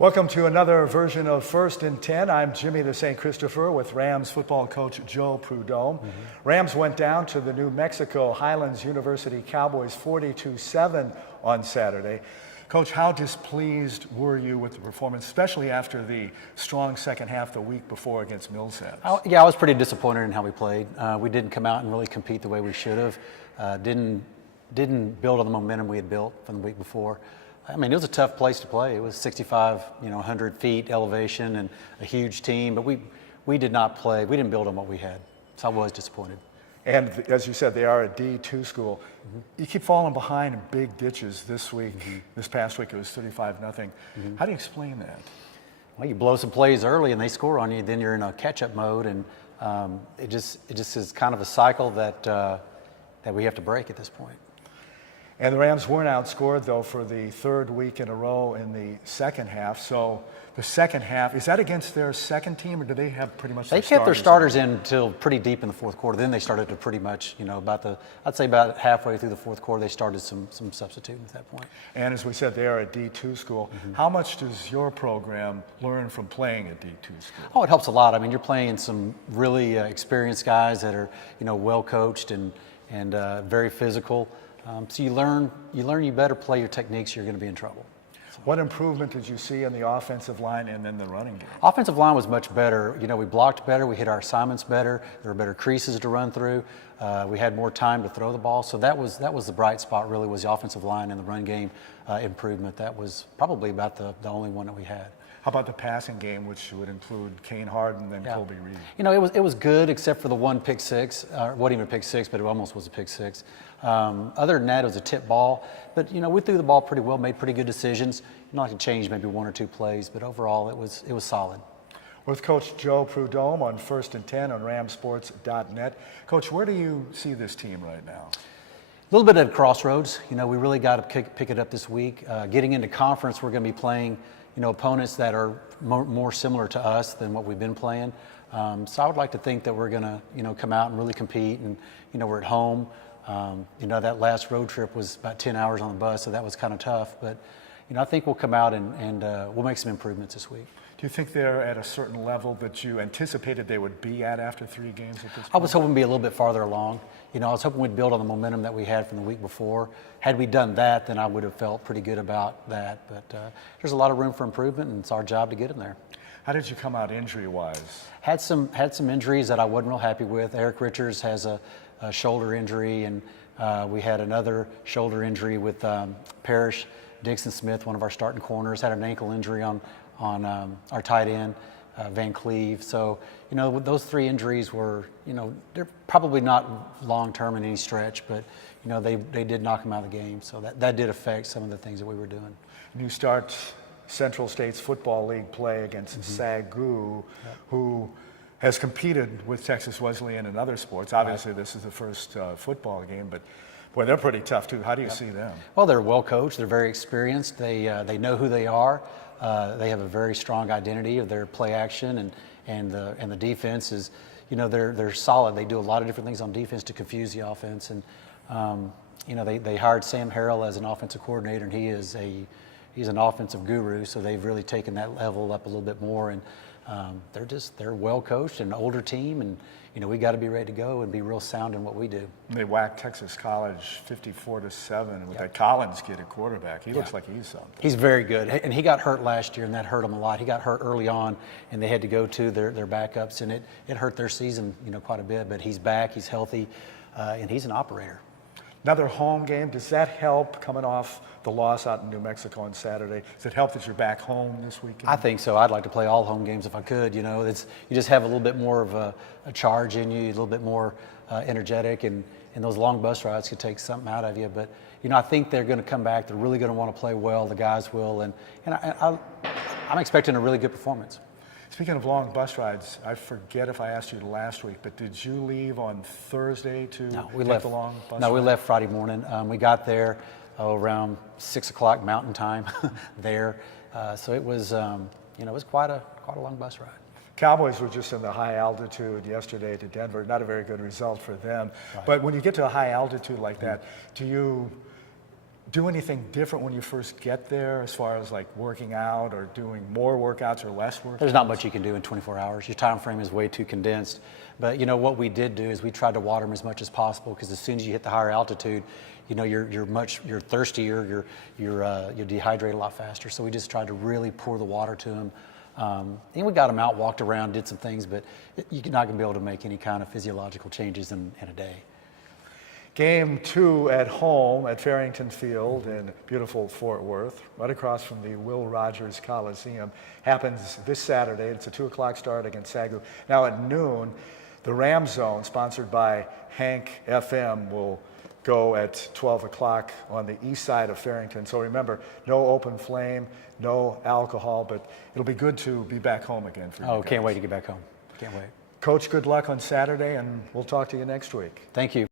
Welcome to another version of 1st and 10. I'm Jimmy the St. Christopher with Rams football coach Joe Prud'homme. Rams went down to the New Mexico Highlands University Cowboys 42-7 on Saturday. Coach, how displeased were you with the performance, especially after the strong second half the week before against Millsaps? Yeah, I was pretty disappointed in how we played. We didn't come out and really compete the way we should have. Didn't build on the momentum we had built from the week before. I mean, it was a tough place to play. It was 100 feet elevation and a huge team, but we did not play. We didn't build on what we had, so I was disappointed. And as you said, they are a D2 school. You keep falling behind in big ditches this week. This past week it was 35-0. How do you explain that? Well, you blow some plays early and they score on you, then you're in a catch-up mode, and it just is kind of a cycle that we have to break at this point. And the Rams weren't outscored, though, for the third week in a row in the second half. So the second half, is that against their second team, or do they have pretty much They kept their starters in until pretty deep in the fourth quarter. Then they started to pretty much, I'd say about halfway through the fourth quarter, they started some substituting at that point. And as we said, they are a D2 school. How much does your program learn from playing a D2 school? Oh, it helps a lot. I mean, you're playing some really experienced guys that are, well coached and very physical. So you learn you better play your techniques, you're going to be in trouble. So. What improvement did you see in the offensive line and then the running game? Offensive line was much better. We blocked better, we hit our assignments better, there were better creases to run through, we had more time to throw the ball. So that was the bright spot, really, was the offensive line and the run game improvement. That was probably about the only one that we had. How about the passing game, which would include Kane Harden and Colby Reed? It was good except for the one pick six. It wasn't even a pick six, but it almost was a pick six. Other than that, it was a tip ball. But, we threw the ball pretty well, made pretty good decisions. Not to change maybe one or two plays, but overall it was solid. With Coach Joe Prud'homme on 1st and 10 on ramsports.net. Coach, where do you see this team right now? A little bit at Crossroads. We really got to pick it up this week. Getting into conference, we're going to be playing opponents that are more similar to us than what we've been playing. So I would like to think that we're going to, come out and really compete, and, we're at home. That last road trip was about 10 hours on the bus, so that was kind of tough. But, I think we'll come out and we'll make some improvements this week. Do you think they're at a certain level that you anticipated they would be at after 3 games at this point? I was hoping to be a little bit farther along. I was hoping we'd build on the momentum that we had from the week before. Had we done that, then I would have felt pretty good about that. But there's a lot of room for improvement, and it's our job to get them there. How did you come out injury-wise? Had some injuries that I wasn't real happy with. Eric Richards has a shoulder injury, and we had another shoulder injury with Parrish. Dixon Smith, one of our starting corners, had an ankle injury on our tight end, Van Cleve. So, those 3 injuries were, they're probably not long-term in any stretch, but, they did knock him out of the game. So that did affect some of the things that we were doing. You start Central States Football League play against Sagu, who has competed with Texas Wesleyan in other sports. Obviously, this is the first football game, but boy, they're pretty tough too. How do you see them? Well, they're well coached. They're very experienced. They know who they are. They have a very strong identity of their play action, and the defense is, they're solid. They do a lot of different things on defense to confuse the offense. And they hired Sam Harrell as an offensive coordinator, and he's an offensive guru. So they've really taken that level up a little bit more, and they're well coached, and an older team, and we got to be ready to go and be real sound in what we do. They whacked Texas College 54-7 with that Collins kid at quarterback. He looks like he's something. He's very good, and he got hurt last year, and that hurt him a lot. He got hurt early on, and they had to go to their backups, and it hurt their season, quite a bit. But he's back, he's healthy, and he's an operator. Another home game. Does that help coming off the loss out in New Mexico on Saturday? Does it help that you're back home this weekend? I think so. I'd like to play all home games if I could. You just have a little bit more of a charge in you, a little bit more energetic, and those long bus rides could take something out of you. But, I think they're going to come back. They're really going to want to play well. The guys will. And I'm expecting a really good performance. Speaking of long bus rides, I forget if I asked you last week, but did you leave on Thursday to take the long bus ride? We left Friday morning. We got there around 6 o'clock Mountain Time there. So it was, it was quite a long bus ride. Cowboys were just in the high altitude yesterday to Denver. Not a very good result for them. Right. But when you get to a high altitude like that, do you do anything different when you first get there as far as like working out or doing more workouts or less workouts? There's not much you can do in 24 hours. Your time frame is way too condensed. But you know what we did do is we tried to water them as much as possible, because as soon as you hit the higher altitude, you know you're thirstier, you dehydrate a lot faster. So we just tried to really pour the water to them. And we got them out, walked around, did some things, but you're not going to be able to make any kind of physiological changes in a day. Game 2 at home at Farrington Field in beautiful Fort Worth, right across from the Will Rogers Coliseum, happens this Saturday. It's a 2 o'clock start against Sagu. Now at noon, the Ram Zone, sponsored by Hank FM, will go at 12 o'clock on the east side of Farrington. So remember, no open flame, no alcohol, but it'll be good to be back home again for you guys. Can't wait to get back home. Can't wait. Coach, good luck on Saturday, and we'll talk to you next week. Thank you.